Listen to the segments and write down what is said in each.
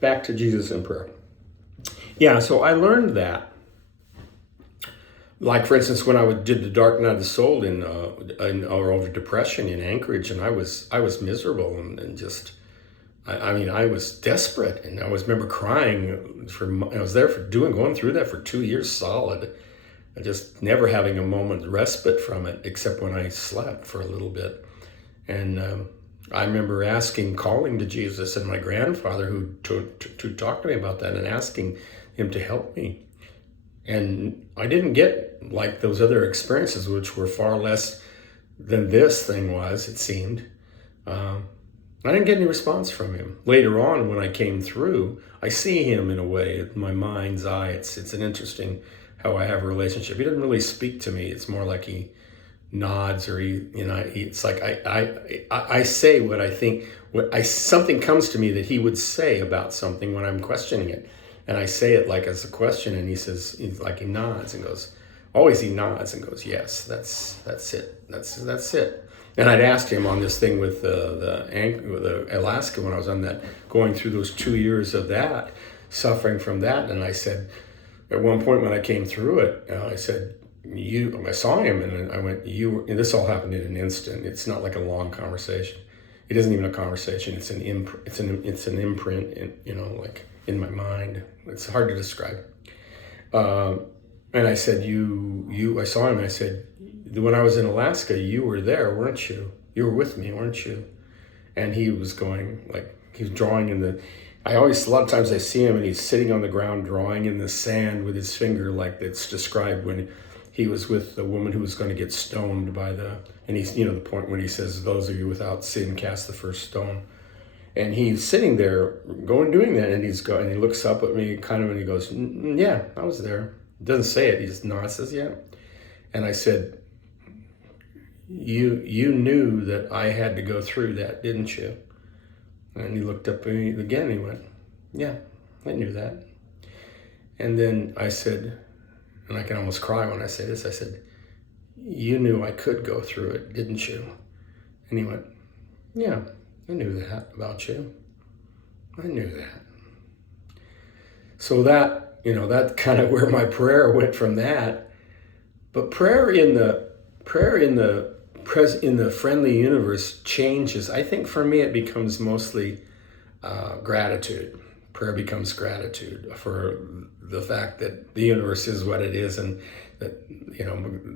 back to Jesus in prayer. Yeah, so I learned that. Like, for instance, when I did the Dark Night of the Soul or over depression in Anchorage, and I was miserable and just, I mean, I was desperate, and I remember crying I was there going through that for 2 years solid, just never having a moment respite from it, except when I slept for a little bit. And I remember calling to Jesus and my grandfather who to talk to me about that and asking him to help me. And I didn't get like those other experiences, which were far less than this thing was, it seemed. I didn't get any response from him. Later on, when I came through, I see him in a way, in my mind's eye. It's an interesting how I have a relationship. He doesn't really speak to me. It's more like he nods, or it's like I say what I think. Something comes to me that he would say about something when I'm questioning it. And I say it like as a question, and he nods and goes, always he nods and goes, yes, that's it. That's it. And I'd asked him on this thing with the Alaska when I was on that, going through those 2 years of that, suffering from that. And I said, at one point when I came through it, I said, I saw him and I went, and this all happened in an instant. It's not like a long conversation. It isn't even a conversation. It's an imprint, like in my mind. It's hard to describe. And I said, I saw him and I said, when I was in Alaska, you were there, weren't you? You were with me, weren't you? And he was going, like, he was drawing a lot of times I see him and he's sitting on the ground drawing in the sand with his finger, like it's described when he was with the woman who was going to get stoned and he's, the point when he says, those of you without sin cast the first stone. And he's sitting there doing that, and and he looks up at me and he goes, yeah, I was there. He doesn't say it, he just nods, says, yeah. And I said, you knew that I had to go through that, didn't you? And he looked up at me again, and he went, yeah, I knew that. And then I said, and I can almost cry when I say this, I said, you knew I could go through it, didn't you? And he went, yeah, I knew that about you. I knew that. So that, that's kind of where my prayer went from that. But prayer in the friendly universe changes. I think for me it becomes mostly gratitude. Prayer becomes gratitude for the fact that the universe is what it is, and that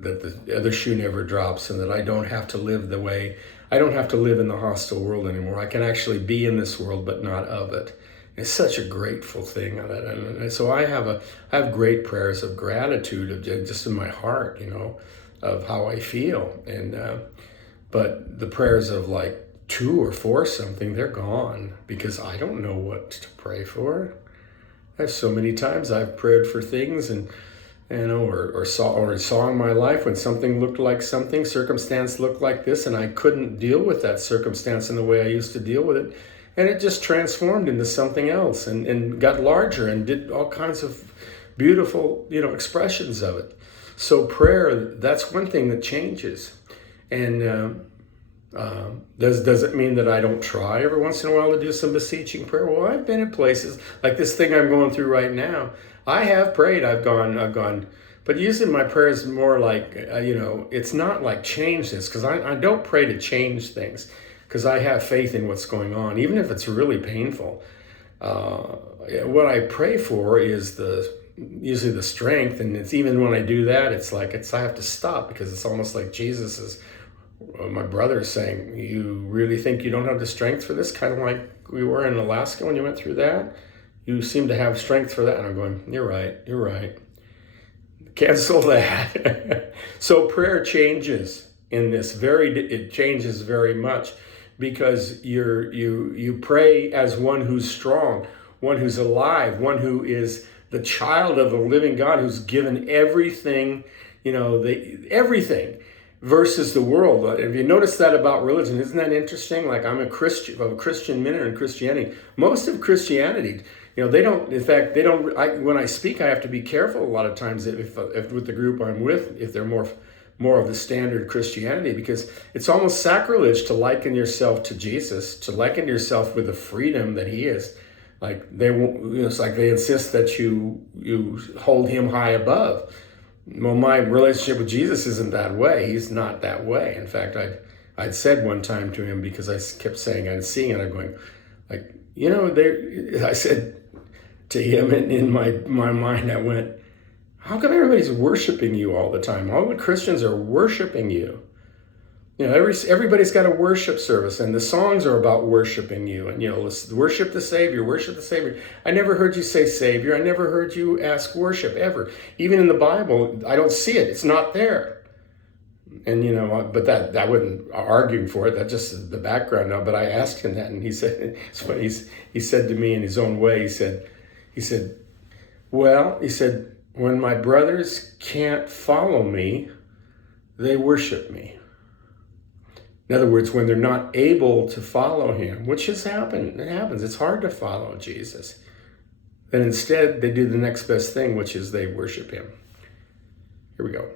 that the other shoe never drops, and that I don't have to live in the hostile world anymore. I can actually be in this world but not of it. It's such a grateful thing. And so I have great prayers of gratitude of just in my heart, of how I feel. And but the prayers of like to or for something, they're gone because I don't know what to pray for. There's so many times I've prayed for things and or saw in my life when something looked like something, circumstance looked like this, and I couldn't deal with that circumstance in the way I used to deal with it. And it just transformed into something else and got larger and did all kinds of beautiful, expressions of it. So prayer, that's one thing that changes. And does it mean that I don't try every once in a while to do some beseeching prayer? Well, I've been in places like this thing I'm going through right now. I have prayed, I've gone, but usually my prayer is more like, it's not like change this, because I don't pray to change things, because I have faith in what's going on, even if it's really painful. What I pray for is usually the strength, and it's even when I do that, I have to stop, because it's almost like Jesus is, my brother is saying, you really think you don't have the strength for this? Kind of like we were in Alaska when you went through that. You seem to have strength for that. And I'm going, you're right. Cancel that. So prayer changes in this it changes very much, because you pray as one who's strong, one who's alive, one who is the child of the living God, who's given everything, everything, versus the world. If you notice that about religion, isn't that interesting? Like, I'm a Christian minister in Christianity. Most of Christianity, when I speak, I have to be careful a lot of times if with the group I'm with, if they're more of the standard Christianity, because it's almost sacrilege to liken yourself to Jesus, to liken yourself with the freedom that he is, Like they won't, it's like they insist that you hold him high above. Well, my relationship with Jesus isn't that way. He's not that way. In fact, I'd said one time to him, because I kept saying, I'd seeing it, I'm going, like, there. I said to him in my mind, I went, how come everybody's worshiping you all the time? All the Christians are worshiping you. Everybody's got a worship service, and the songs are about worshiping you. And, let's worship the Savior, worship the Savior. I never heard you say Savior. I never heard you ask worship, ever. Even in the Bible, I don't see it. It's not there. And, but that I wasn't arguing for it. That's just the background now. But I asked him that, and he said, it's what he said to me in his own way. He said, when my brothers can't follow me, they worship me. In other words, when they're not able to follow him, which has happened, it happens. It's hard to follow Jesus. Then instead, they do the next best thing, which is they worship him. Here we go.